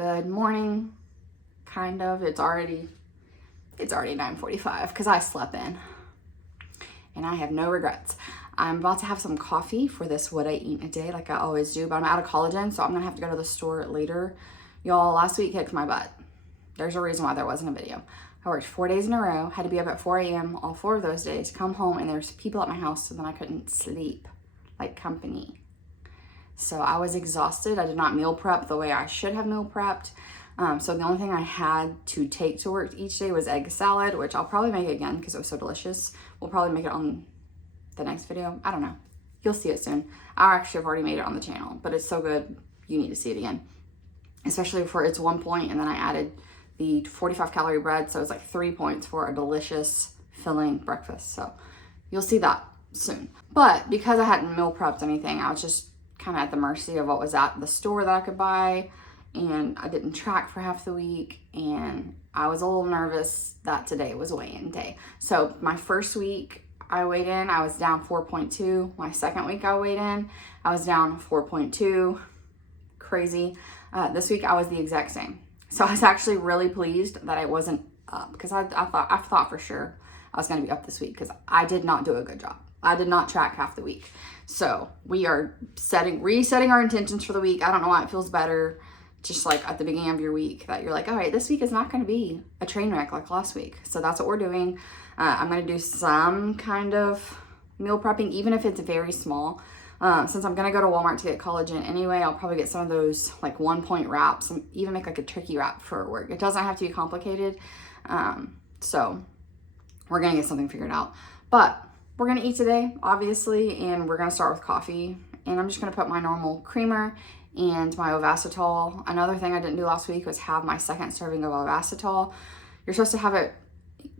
Good morning, kind of. It's already 9:45 because I slept in and I have no regrets. I'm about to have some coffee for this what I eat in a day like I always do, but I'm out of collagen, so I'm gonna have to go to the store later. Y'all, last week kicked my butt. There's a reason why there wasn't a video. I worked 4 days in a row, had to be up at 4 a.m. all 4 of those days, come home, and there's people at my house, so then I couldn't sleep, like company. So I was exhausted. I did not meal prep the way I should have meal prepped. So the only thing I had to take to work each day was egg salad, which I'll probably make again because it was so delicious. We'll probably make it on the next video. I don't know. You'll see it soon. I actually have already made it on the channel, but it's so good. You need to see it again, especially for its 1 point. And then I added the 45 calorie bread. So it's like 3 points for a delicious filling breakfast. So you'll see that soon. But because I hadn't meal prepped anything, I was just kind of at the mercy of what was at the store that I could buy, and I didn't track for half the week, and I was a little nervous that today was weigh-in day. So my first week I weighed in, I was down 4.2. My second week I weighed in, I was down 4.2. Crazy. This week I was the exact same. So I was actually really pleased that I wasn't up, because I thought for sure I was going to be up this week because I did not do a good job. I did not track half the week. So we are resetting our intentions for the week. I don't know why it feels better, just like at the beginning of your week, that you're like, all right, this week is not going to be a train wreck like last week. So that's what we're doing. I'm going to do some kind of meal prepping, even if it's very small. Since I'm going to go to Walmart to get collagen anyway, I'll probably get some of those like 1 point wraps and even make like a turkey wrap for work. It doesn't have to be complicated. So we're going to get something figured out. But we're gonna eat today, obviously, and we're gonna start with coffee. And I'm just gonna put my normal creamer and my Ovasitol. Another thing I didn't do last week was have my second serving of Ovasitol. You're supposed to have it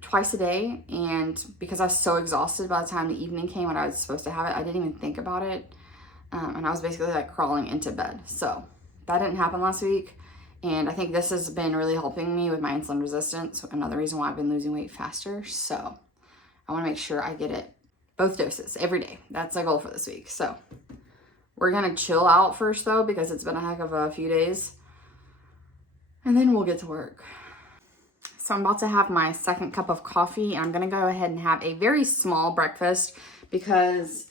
twice a day, and because I was so exhausted by the time the evening came when I was supposed to have it, I didn't even think about it. And I was basically like crawling into bed. So that didn't happen last week. And I think this has been really helping me with my insulin resistance. Another reason why I've been losing weight faster. So I wanna make sure I get it both doses every day. That's the goal for this week. So we're gonna chill out first though, because it's been a heck of a few days, and then we'll get to work. So I'm about to have my second cup of coffee, and I'm gonna go ahead and have a very small breakfast because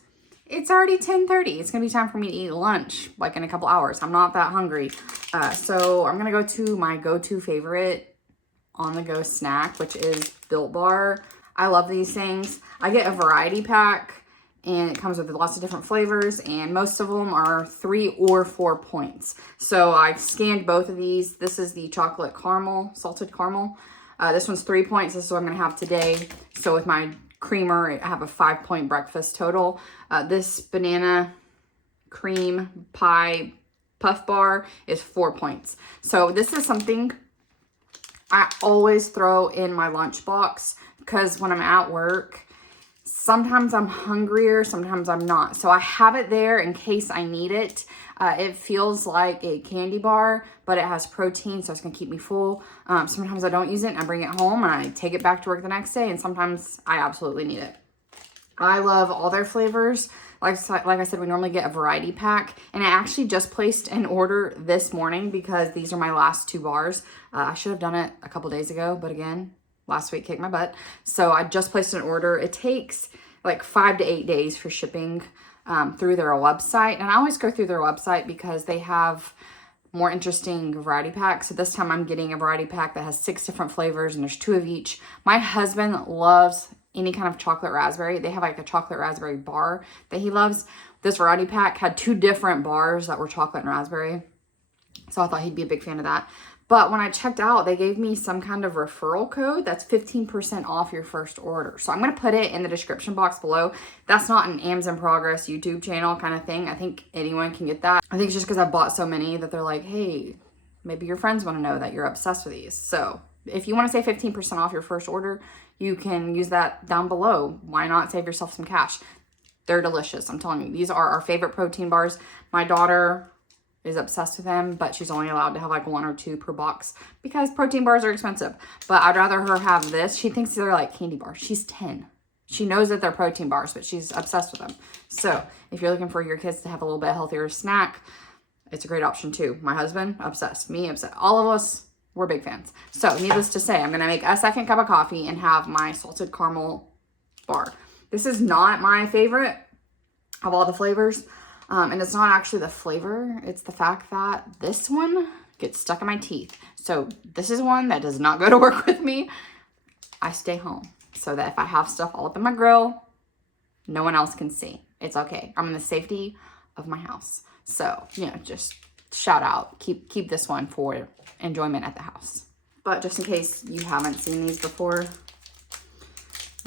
it's already 10:30. It's gonna be time for me to eat lunch like in a couple hours. I'm not that hungry. So I'm gonna go to my go-to favorite on-the-go snack, which is Built Bar. I love these things. I get a variety pack, and it comes with lots of different flavors, and most of them are 3 or 4 points. So I scanned both of these. This is the chocolate caramel, salted caramel. This one's 3 points. This is what I'm gonna have today. So with my creamer, I have a 5-point breakfast total. This banana cream pie puff bar is 4 points. So this is something I always throw in my lunchbox, because when I'm at work, sometimes I'm hungrier, sometimes I'm not. So I have it there in case I need it. It feels like a candy bar, but it has protein, so it's gonna keep me full. Sometimes I don't use it and I bring it home and I take it back to work the next day, and sometimes I absolutely need it. I love all their flavors. Like I said, we normally get a variety pack, and I actually just placed an order this morning because these are my last 2 bars. I should have done it a couple days ago, but again, last week kicked my butt. So I just placed an order. It takes like 5 to 8 days for shipping through their website. And I always go through their website because they have more interesting variety packs. So this time I'm getting a variety pack that has 6 different flavors, and there's 2 of each. My husband loves any kind of chocolate raspberry. They have like a chocolate raspberry bar that he loves. This variety pack had 2 different bars that were chocolate and raspberry. So I thought he'd be a big fan of that. But when I checked out, they gave me some kind of referral code that's 15% off your first order. So I'm going to put it in the description box below. That's not an Am's in Progress YouTube channel kind of thing. I think anyone can get that. I think it's just because I bought so many that they're like, hey, maybe your friends want to know that you're obsessed with these. So if you want to save 15% off your first order, you can use that down below. Why not save yourself some cash? They're delicious. I'm telling you, these are our favorite protein bars. My daughter is obsessed with them, but she's only allowed to have like 1 or 2 per box because protein bars are expensive. But I'd rather her have this. She thinks they're like candy bars. She's 10. She knows that they're protein bars, but she's obsessed with them. So if you're looking for your kids to have a little bit healthier snack, it's a great option too. My husband, obsessed. Me, obsessed. All of us, we're big fans. So needless to say, I'm going to make a second cup of coffee and have my salted caramel bar. This is not my favorite of all the flavors. And it's not actually the flavor. It's the fact that this one gets stuck in my teeth. So this is one that does not go to work with me. I stay home so that if I have stuff all up in my grill, no one else can see. It's okay. I'm in the safety of my house. So, you know, just shout out. Keep this one for enjoyment at the house. But just in case you haven't seen these before,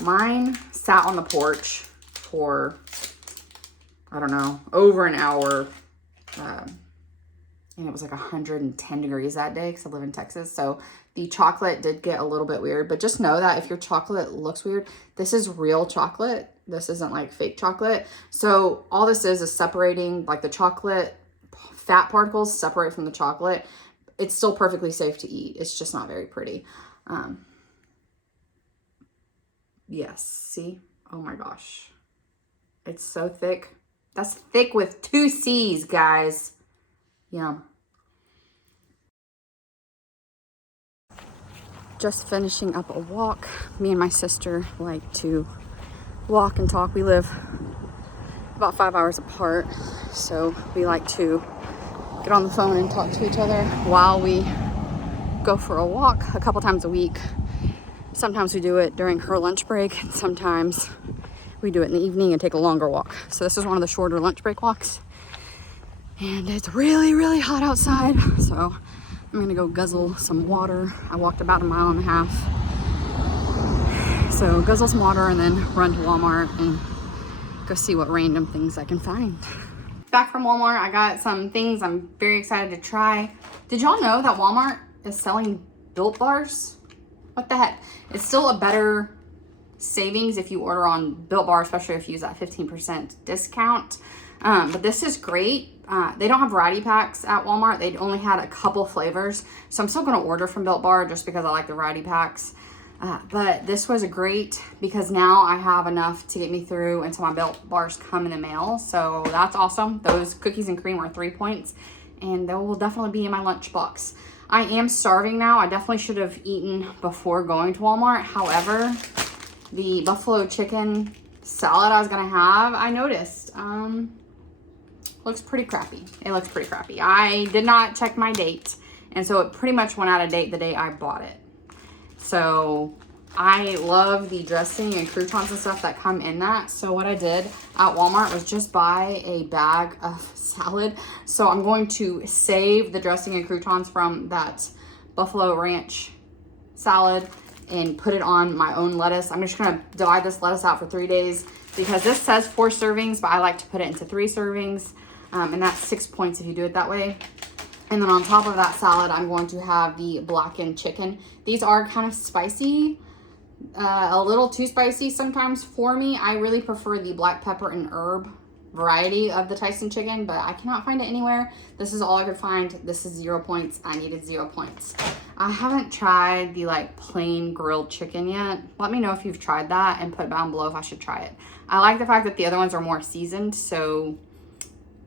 mine sat on the porch for, I don't know, over an hour. And it was like 110 degrees that day because I live in Texas. So the chocolate did get a little bit weird. But just know that if your chocolate looks weird, this is real chocolate. This isn't like fake chocolate. So all this is separating like the chocolate fat particles separate from the chocolate. It's still perfectly safe to eat. It's just not very pretty. Yes, see? Oh my gosh. It's so thick. That's thick with 2 C's, guys. Yum. Just finishing up a walk. Me and my sister like to walk and talk. We live about 5 hours apart, so we like to get on the phone and talk to each other while we go for a walk a couple times a week. Sometimes we do it during her lunch break, and sometimes we do it in the evening and take a longer walk. So this is one of the shorter lunch break walks. And it's really, really hot outside. So I'm gonna go guzzle some water. I walked about 1.5 miles. So guzzle some water and then run to Walmart and go see what random things I can find. Back from Walmart, I got some things I'm very excited to try. Did y'all know that Walmart is selling Built Bars? What the heck? It's still a better savings if you order on Built Bar, especially if you use that 15% discount. But this is great. They don't have variety packs at Walmart. They only had a couple flavors. So I'm still going to order from Built Bar just because I like the variety packs. But this was great because now I have enough to get me through until my Built Bars come in the mail. So that's awesome. Those cookies and cream are 3 points and they will definitely be in my lunchbox. I am starving now. I definitely should have eaten before going to Walmart. However, the buffalo chicken salad I was going to have, I noticed, looks pretty crappy. It looks pretty crappy. I did not check my date, and so it pretty much went out of date the day I bought it. So I love the dressing and croutons and stuff that come in that. So what I did at Walmart was just buy a bag of salad. So I'm going to save the dressing and croutons from that buffalo ranch salad and put it on my own lettuce. I'm just gonna divide this lettuce out for 3 days because this says 4 servings, but I like to put it into 3 servings. And that's 6 points if you do it that way. And then on top of that salad, I'm going to have the blackened chicken. These are kind of spicy, a little too spicy sometimes for me. I really prefer the black pepper and herb variety of the Tyson chicken, but I cannot find it anywhere. This is all I could find. This is 0 points. I needed 0 points. I haven't tried the like plain grilled chicken yet. Let me know if you've tried that and put down below if I should try it. I like the fact that the other ones are more seasoned, so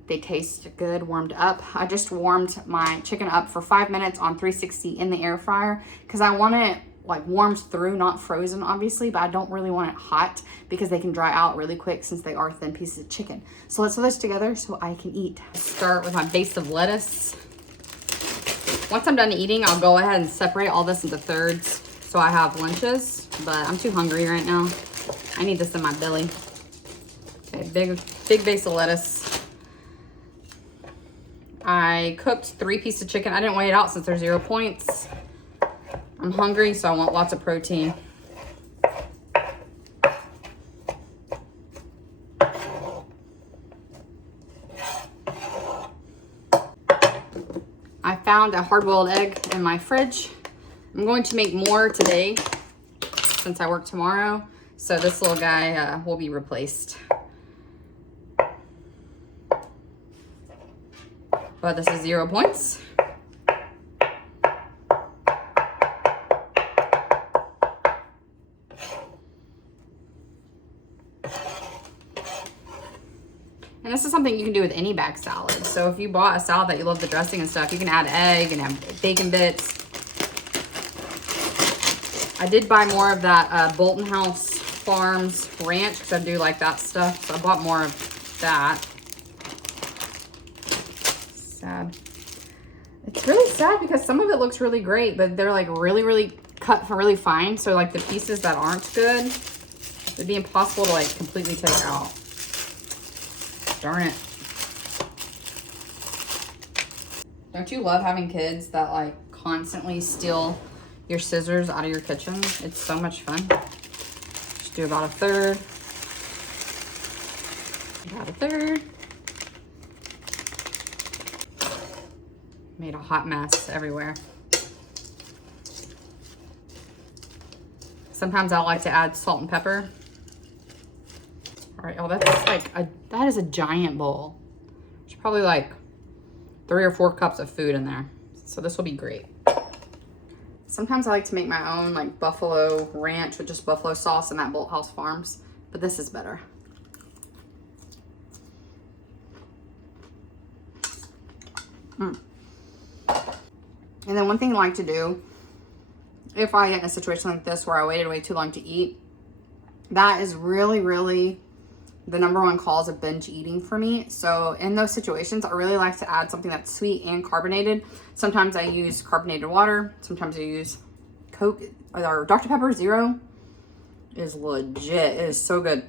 they taste good warmed up. I just warmed my chicken up for 5 minutes on 360 in the air fryer because I want it like warmed through, not frozen obviously, but I don't really want it hot because they can dry out really quick since they are thin pieces of chicken. So let's throw this together so I can eat. Start with my base of lettuce. Once I'm done eating, I'll go ahead and separate all this into thirds so I have lunches, but I'm too hungry right now. I need this in my belly. Okay, big base of lettuce. I cooked 3 pieces of chicken. I didn't weigh it out since they're 0 points. I'm hungry, so I want lots of protein. I found a hard-boiled egg in my fridge. I'm going to make more today since I work tomorrow. So this little guy will be replaced. But this is 0 points. And this is something you can do with any bag salad. So if you bought a salad that you love the dressing and stuff, you can add egg and have bacon bits. I did buy more of that Bolton House Farms ranch because I do like that stuff. So I bought more of that. Sad. It's really sad because some of it looks really great, but they're like really cut for really fine. So like the pieces that aren't good, it'd be impossible to like completely take out. Darn it. Don't you love having kids that like constantly steal your scissors out of your kitchen? It's so much fun. Just do about a third. About a third. Made a hot mess everywhere. Sometimes I like to add salt and pepper. All right, oh, that's like that is a giant bowl. There's probably like 3 or 4 cups of food in there. So this will be great. Sometimes I like to make my own like buffalo ranch with just buffalo sauce and that Bolton House Farms, but this is better. And then one thing I like to do, if I get in a situation like this where I waited way too long to eat, that is really the #1 cause of binge eating for me. So in those situations, I really like to add something that's sweet and carbonated. Sometimes I use carbonated water. Sometimes I use Coke or Dr. Pepper Zero is legit. It is so good.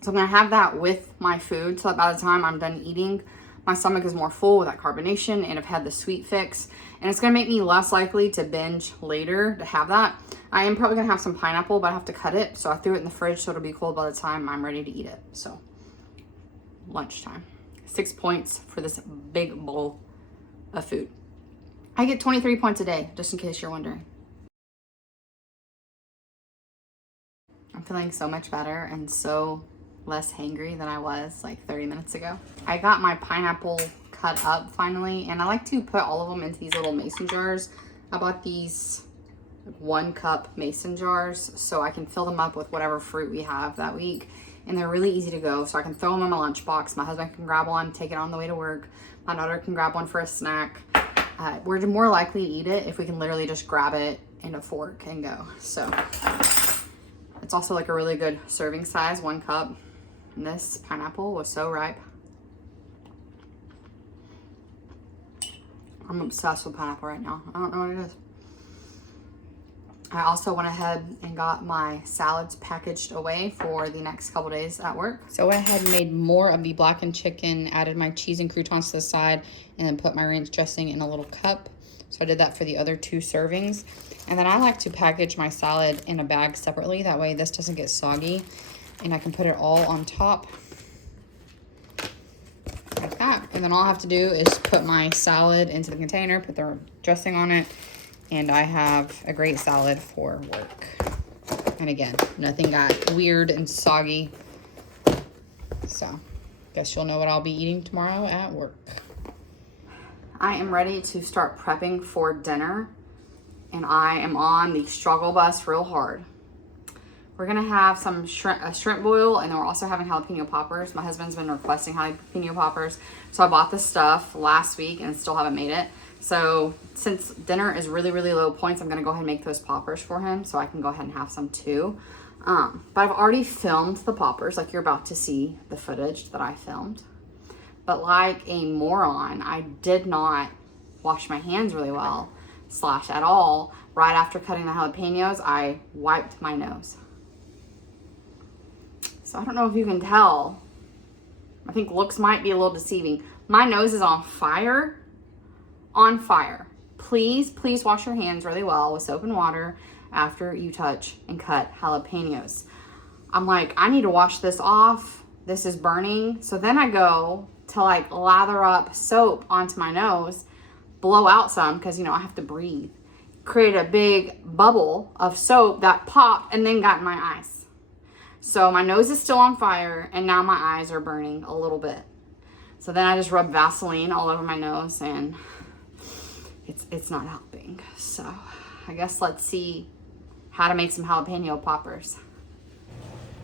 So I'm gonna have that with my food so that by the time I'm done eating, my stomach is more full with that carbonation and I've had the sweet fix. And it's gonna make me less likely to binge later to have that. I am probably gonna have some pineapple, but I have to cut it. So I threw it in the fridge so it'll be cold by the time I'm ready to eat it. So lunchtime. 6 points for this big bowl of food. I get 23 points a day, just in case you're wondering. I'm feeling so much better and so less hangry than I was like 30 minutes ago. I got my pineapple cut up finally, and I like to put all of them into these little mason jars. I bought these 1 cup mason jars so I can fill them up with whatever fruit we have that week, and they're really easy to go, so I can throw them in my lunchbox. My husband can grab one, take it on the way to work. My daughter can grab one for a snack. We're more likely to eat it if we can literally just grab it in a fork and go. So it's also like a really good serving size, 1 cup. And this pineapple was so ripe. I'm obsessed with pineapple right now. I don't know what it is. I also went ahead and got my salads packaged away for the next couple days at work. So I went ahead and made more of the blackened chicken, added my cheese and croutons to the side, and then put my ranch dressing in a little cup. So I did that for the other 2 servings. And then I like to package my salad in a bag separately. That way this doesn't get soggy. And I can put it all on top like that. And then all I have to do is put my salad into the container, put the dressing on it, and I have a great salad for work. And again, nothing got weird and soggy. So, guess you'll know what I'll be eating tomorrow at work. I am ready to start prepping for dinner, and I am on the struggle bus real hard. We're gonna have some shrimp boil, and then we're also having jalapeno poppers. My husband's been requesting jalapeno poppers, so I bought the stuff last week and still haven't made it. So since dinner is really low points, I'm gonna go ahead and make those poppers for him so I can go ahead and have some too. But I've already filmed the poppers, like you're about to see the footage that I filmed. But like a moron, I did not wash my hands really well, / at all. Right after cutting the jalapenos, I wiped my nose. So I don't know if you can tell. I think looks might be a little deceiving. My nose is on fire. On fire. Please wash your hands really well with soap and water after you touch and cut jalapenos. I'm like, I need to wash this off. This is burning. So then I go to like lather up soap onto my nose, blow out some because, you know, I have to breathe. Create a big bubble of soap that popped and then got in my eyes. So my nose is still on fire and now my eyes are burning a little bit. So then I just rub Vaseline all over my nose and it's not helping. So I guess let's see how to make some jalapeno poppers.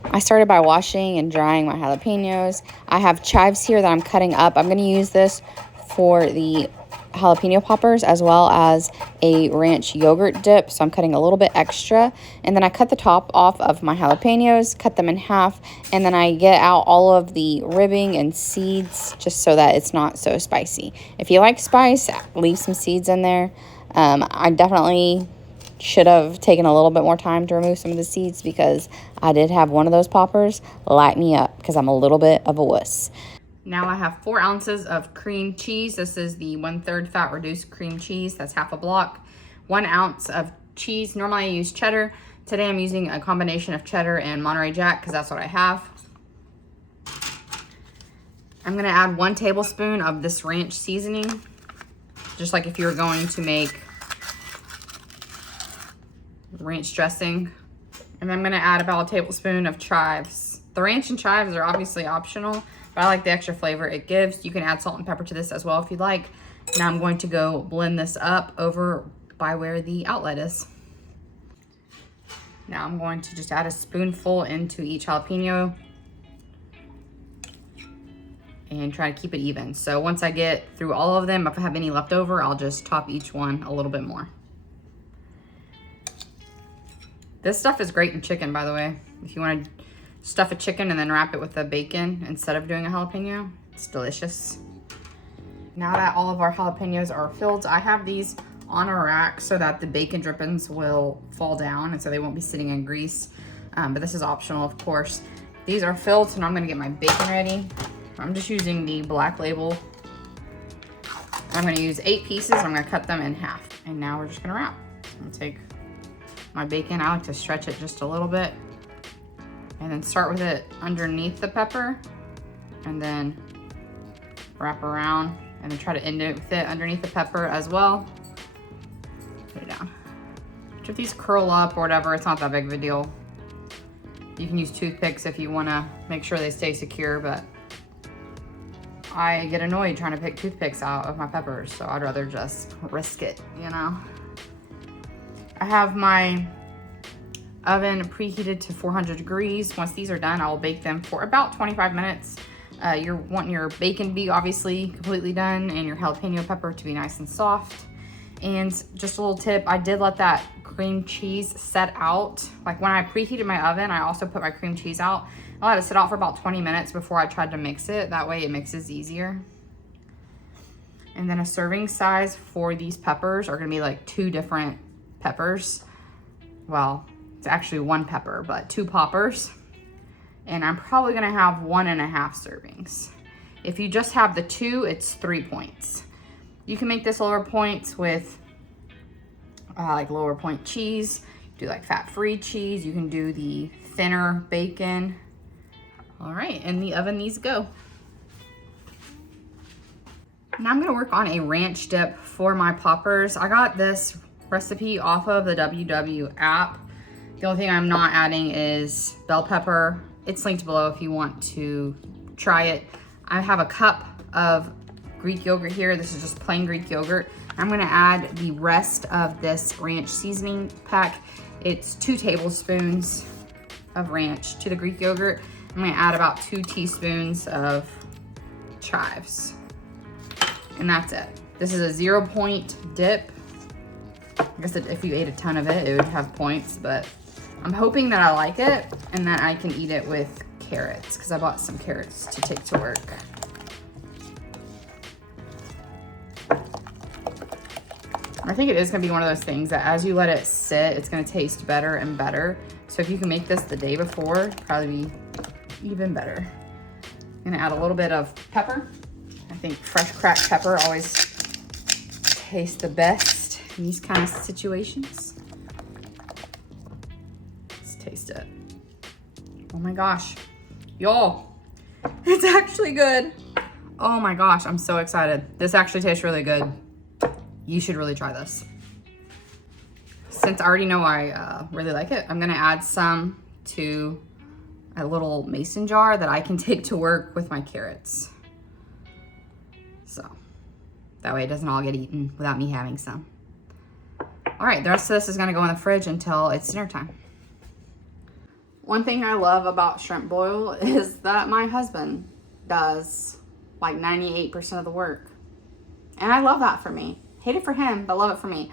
I started by washing and drying my jalapenos. I have chives here that I'm cutting up. I'm going to use this for the jalapeno poppers as well as a ranch yogurt dip, so I'm cutting a little bit extra. And then I cut the top off of my jalapenos, cut them in half, and then I get out all of the ribbing and seeds just so that it's not so spicy. If you like spice, leave some seeds in there. I definitely should have taken a little bit more time to remove some of the seeds because I did have one of those poppers light me up because I'm a little bit of a wuss. Now I have 4 ounces of cream cheese. This is the 1/3 fat reduced cream cheese. That's half a block. 1 ounce of cheese. Normally I use cheddar. Today I'm using a combination of cheddar and Monterey Jack because that's what I have. I'm gonna add 1 tablespoon of this ranch seasoning, just like if you were going to make ranch dressing. And I'm gonna add about a tablespoon of chives. The ranch and chives are obviously optional, but I like the extra flavor it gives. You can add salt and pepper to this as well if you'd like. Now I'm going to go blend this up over by where the outlet is. Now I'm going to just add a spoonful into each jalapeno and try to keep it even. So once I get through all of them, if I have any left over, I'll just top each one a little bit more. This stuff is great in chicken, by the way. If you want to stuff a chicken and then wrap it with the bacon instead of doing a jalapeno, it's delicious. Now that all of our jalapenos are filled, I have these on a rack so that the bacon drippings will fall down and so they won't be sitting in grease. But this is optional, of course. These are filled, so now I'm gonna get my bacon ready. I'm just using the Black Label. I'm gonna use 8 pieces. I'm gonna cut them in half. And now we're just gonna wrap. I'm gonna take my bacon. I like to stretch it just a little bit. And then start with it underneath the pepper. And then wrap around. And then try to end it with it underneath the pepper as well. Put it down. If these curl up or whatever, it's not that big of a deal. You can use toothpicks if you want to make sure they stay secure, but I get annoyed trying to pick toothpicks out of my peppers, so I'd rather just risk it, you know? I have my oven preheated to 400 degrees. Once these are done, I will bake them for about 25 minutes. You're wanting your bacon to be obviously completely done and your jalapeno pepper to be nice and soft. And just a little tip, I did let that cream cheese set out. Like when I preheated my oven, I also put my cream cheese out. I let it sit out for about 20 minutes before I tried to mix it. That way it mixes easier. And then a serving size for these peppers are gonna be like 2 different peppers. Well, it's actually 1 pepper, but 2 poppers. And I'm probably gonna have 1.5 servings. If you just have the 2, it's 3 points. You can make this lower points with like lower point cheese. Do like fat-free cheese. You can do the thinner bacon. All right, in the oven these go. Now I'm gonna work on a ranch dip for my poppers. I got this recipe off of the WW app. The only thing I'm not adding is bell pepper. It's linked below if you want to try it. I have a cup of Greek yogurt here. This is just plain Greek yogurt. I'm gonna add the rest of this ranch seasoning pack. It's 2 tablespoons of ranch to the Greek yogurt. I'm gonna add about 2 teaspoons of chives. And that's it. This is a 0 point dip. I guess if you ate a ton of it, it would have points, but I'm hoping that I like it and that I can eat it with carrots because I bought some carrots to take to work. I think it is gonna be one of those things that as you let it sit, it's gonna taste better and better. So if you can make this the day before, it'll probably be even better. I'm gonna add a little bit of pepper. I think fresh cracked pepper always tastes the best in these kind of situations. Let's taste it. Oh my gosh, y'all, it's actually good. Oh my gosh, I'm so excited. This actually tastes really good. You should really try this. Since I already know I really like it, I'm gonna add some to a little mason jar that I can take to work with my carrots. So that way it doesn't all get eaten without me having some. All right, the rest of this is gonna go in the fridge until it's dinner time. One thing I love about shrimp boil is that my husband does like 98% of the work. And I love that for me. Hate it for him, but love it for me.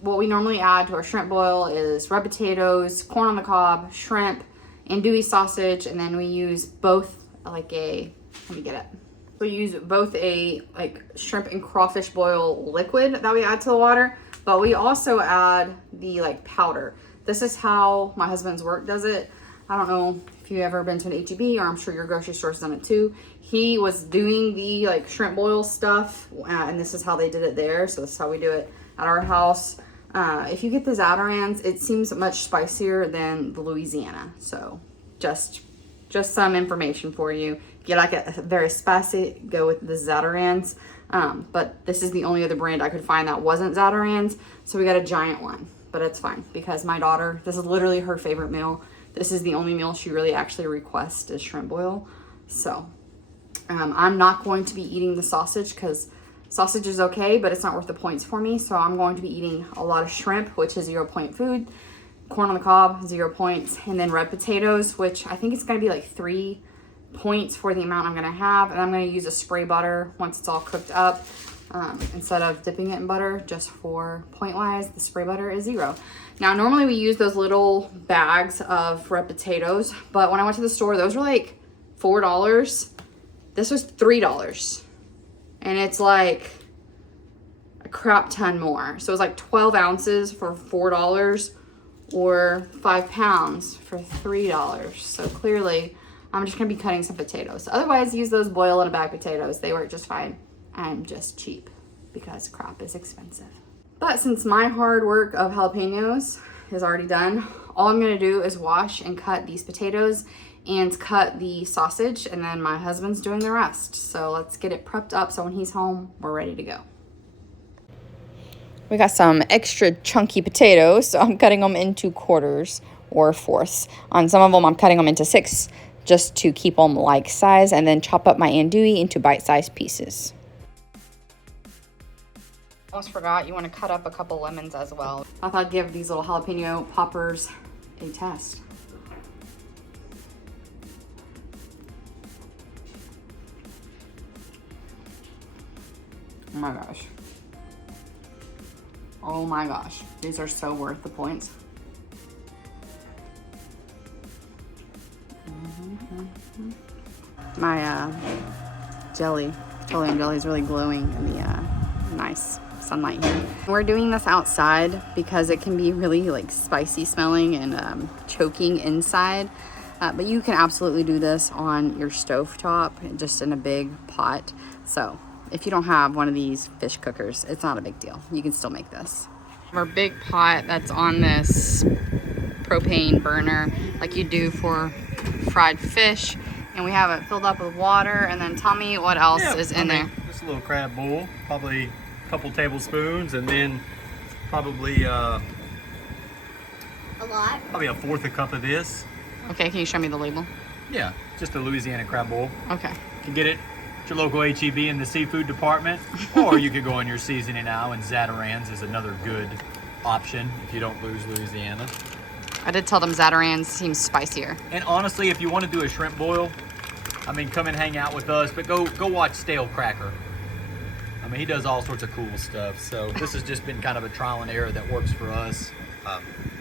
What we normally add to our shrimp boil is red potatoes, corn on the cob, shrimp, andouille sausage, and then we use both like a, let me get it. We use both a like shrimp and crawfish boil liquid that we add to the water, but we also add the like powder. This is how my husband's work does it. I don't know if you've ever been to an H-E-B, or I'm sure your grocery store's done it too. He was doing the like shrimp boil stuff, and this is how they did it there. So this is how we do it at our house. If you get the Zatarain's, it seems much spicier than the Louisiana. So just some information for you. If you like it very spicy, go with the Zatarain's. But this is the only other brand I could find that wasn't Zatarain's. So we got a giant one, but it's fine because my daughter, this is literally her favorite meal. This is the only meal she really actually requests is shrimp boil. So I'm not going to be eating the sausage because sausage is okay, but it's not worth the points for me. So I'm going to be eating a lot of shrimp, which is 0 point food. Corn on the cob, 0 points. And then red potatoes, which I think it's going to be like 3 points for the amount I'm going to have. And I'm going to use a spray butter once it's all cooked up. Instead of dipping it in butter, just for point wise, the spray butter is 0. Now, normally we use those little bags of red potatoes, but when I went to the store, those were like $4. This was $3. And it's like a crap ton more. So it was like 12 ounces for $4 or 5 pounds for $3. So clearly I'm just gonna be cutting some potatoes. Otherwise, use those boil in a bag potatoes. They work just fine. I'm just cheap because crap is expensive. But since my hard work of jalapenos is already done, all I'm gonna do is wash and cut these potatoes and cut the sausage, and then my husband's doing the rest. So let's get it prepped up so when he's home, we're ready to go. We got some extra chunky potatoes, so I'm cutting them into quarters or fourths. On some of them, I'm cutting them into 6 just to keep them like size, and then chop up my andouille into bite-sized pieces. Almost forgot, you want to cut up a couple lemons as well. I thought I'd give these little jalapeno poppers a test. Oh my gosh. Oh my gosh. These are so worth the points. My jelly is really glowing in the nice sunlight here. We're doing this outside because it can be really like spicy smelling and choking inside. But you can absolutely do this on your stovetop, just in a big pot. So if you don't have one of these fish cookers, it's not a big deal. You can still make this. Our big pot that's on this propane burner like you do for fried fish. And we have it filled up with water. And then tell me what else is in there. Just a little crab bowl, probably a couple tablespoons, and then probably a lot? Probably a 1/4 cup of this. Okay, can you show me the label? Yeah, just a Louisiana crab bowl. Okay. You can get it at your local H-E-B in the seafood department, or you could go on your seasoning aisle, and Zatarain's is another good option if you don't lose Louisiana. I did tell them Zatarain's seems spicier. And honestly, if you want to do a shrimp boil, I mean, come and hang out with us, but go watch Stale Cracker. I mean, he does all sorts of cool stuff. So this has just been kind of a trial and error that works for us.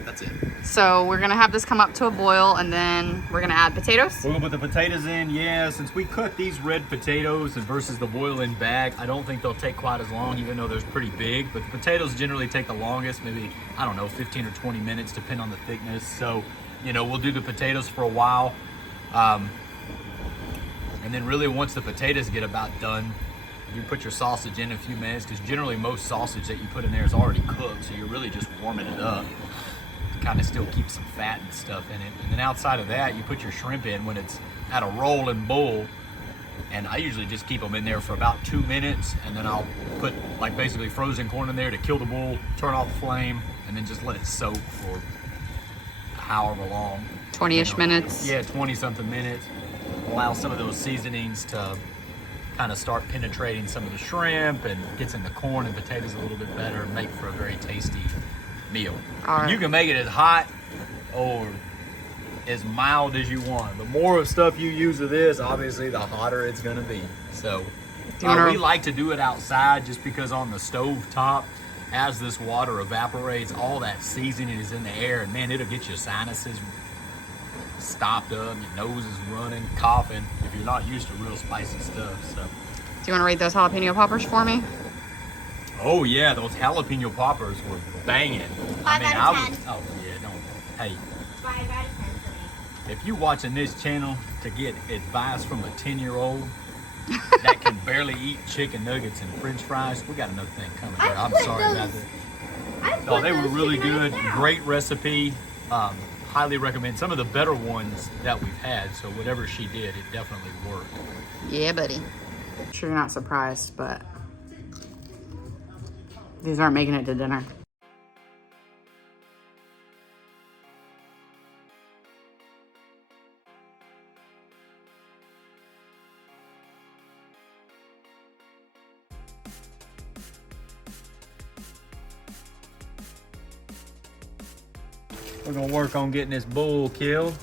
That's it. So we're gonna have this come up to a boil, and then we're gonna add potatoes. We're gonna put the potatoes in. Yeah, since we cut these red potatoes and versus the boil-in bag, I don't think they'll take quite as long, even though they're pretty big. But the potatoes generally take the longest, maybe, I don't know, 15 or 20 minutes, depending on the thickness. So, you know, we'll do the potatoes for a while. And then really once the potatoes get about done, you put your sausage in a few minutes, because generally most sausage that you put in there is already cooked, so you're really just warming it up to kind of still keep some fat and stuff in it. And then outside of that, you put your shrimp in when it's at a rolling boil, and I usually just keep them in there for about 2 minutes, and then I'll put like basically frozen corn in there to kill the boil, turn off the flame, and then just let it soak for however long. 20-ish minutes. Yeah, 20-something minutes. Allow some of those seasonings to kind of start penetrating some of the shrimp, and gets in the corn and potatoes a little bit better, and make for a very tasty meal. All right. You can make it as hot or as mild as you want. The more stuff you use of this, obviously the hotter it's gonna be. So we like to do it outside just because on the stove top, as this water evaporates, all that seasoning is in the air, and man, it'll get your sinuses stopped up, your nose is running, coughing, if you're not used to real spicy stuff. So, do you want to rate those jalapeno poppers for me? Oh yeah, those jalapeno poppers were banging. 5 out of 10. Oh yeah, don't. Hey, 5 out of 10 for me. if you're watching this channel to get advice from a 10-year-old that can barely eat chicken nuggets and French fries, we got another thing coming here. I'm sorry about that. No, they were really good. Great recipe. Highly recommend. Some of the better ones that we've had. So whatever she did, it definitely worked. Yeah, buddy. I'm sure you're not surprised, but these aren't making it to dinner. We're gonna work on getting this bull killed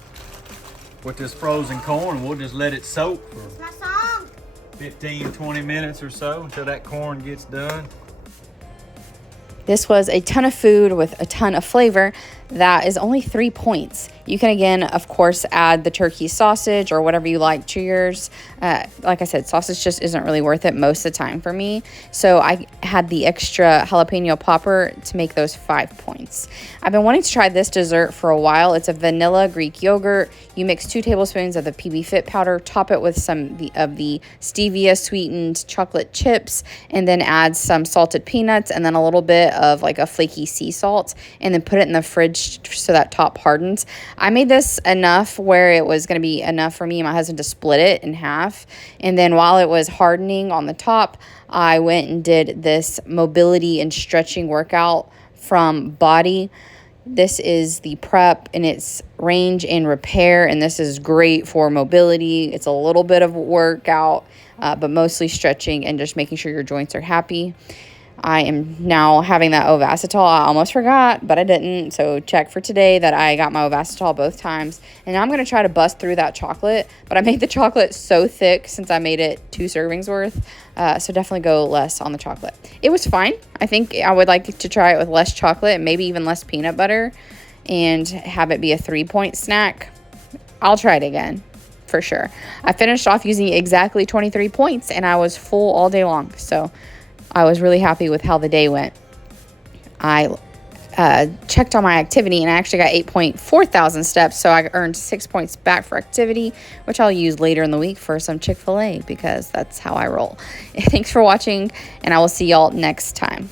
with this frozen corn. We'll just let it soak for It's my song. 15, 20 minutes or so until that corn gets done. This was a ton of food with a ton of flavor. That is only 3 points. You can, again, of course, add the turkey sausage or whatever you like to yours. Like I said, sausage just isn't really worth it most of the time for me. So I had the extra jalapeno popper to make those 5 points. I've been wanting to try this dessert for a while. It's a vanilla Greek yogurt. You mix 2 tablespoons of the PB Fit powder, top it with some of the stevia sweetened chocolate chips, and then add some salted peanuts and then a little bit of like a flaky sea salt, and then put it in the fridge so that top hardens. I made this enough where it was going to be enough for me and my husband to split it in half. And then while it was hardening on the top, I went and did this mobility and stretching workout from Body. This is the prep, and it's range and repair, and this is great for mobility. It's a little bit of workout, but mostly stretching and just making sure your joints are happy. I am now having that Ovasitol. I almost forgot, but I didn't. So check for today that I got my Ovasitol both times. And now I'm going to try to bust through that chocolate. But I made the chocolate so thick since I made it 2 servings worth. So definitely go less on the chocolate. It was fine. I think I would like to try it with less chocolate and maybe even less peanut butter and have it be a 3-point snack. I'll try it again for sure. I finished off using exactly 23 points and I was full all day long. So I was really happy with how the day went. I checked on my activity and I actually got 8.4 thousand steps. So I earned 6 points back for activity, which I'll use later in the week for some Chick-fil-A because that's how I roll. Thanks for watching, and I will see y'all next time.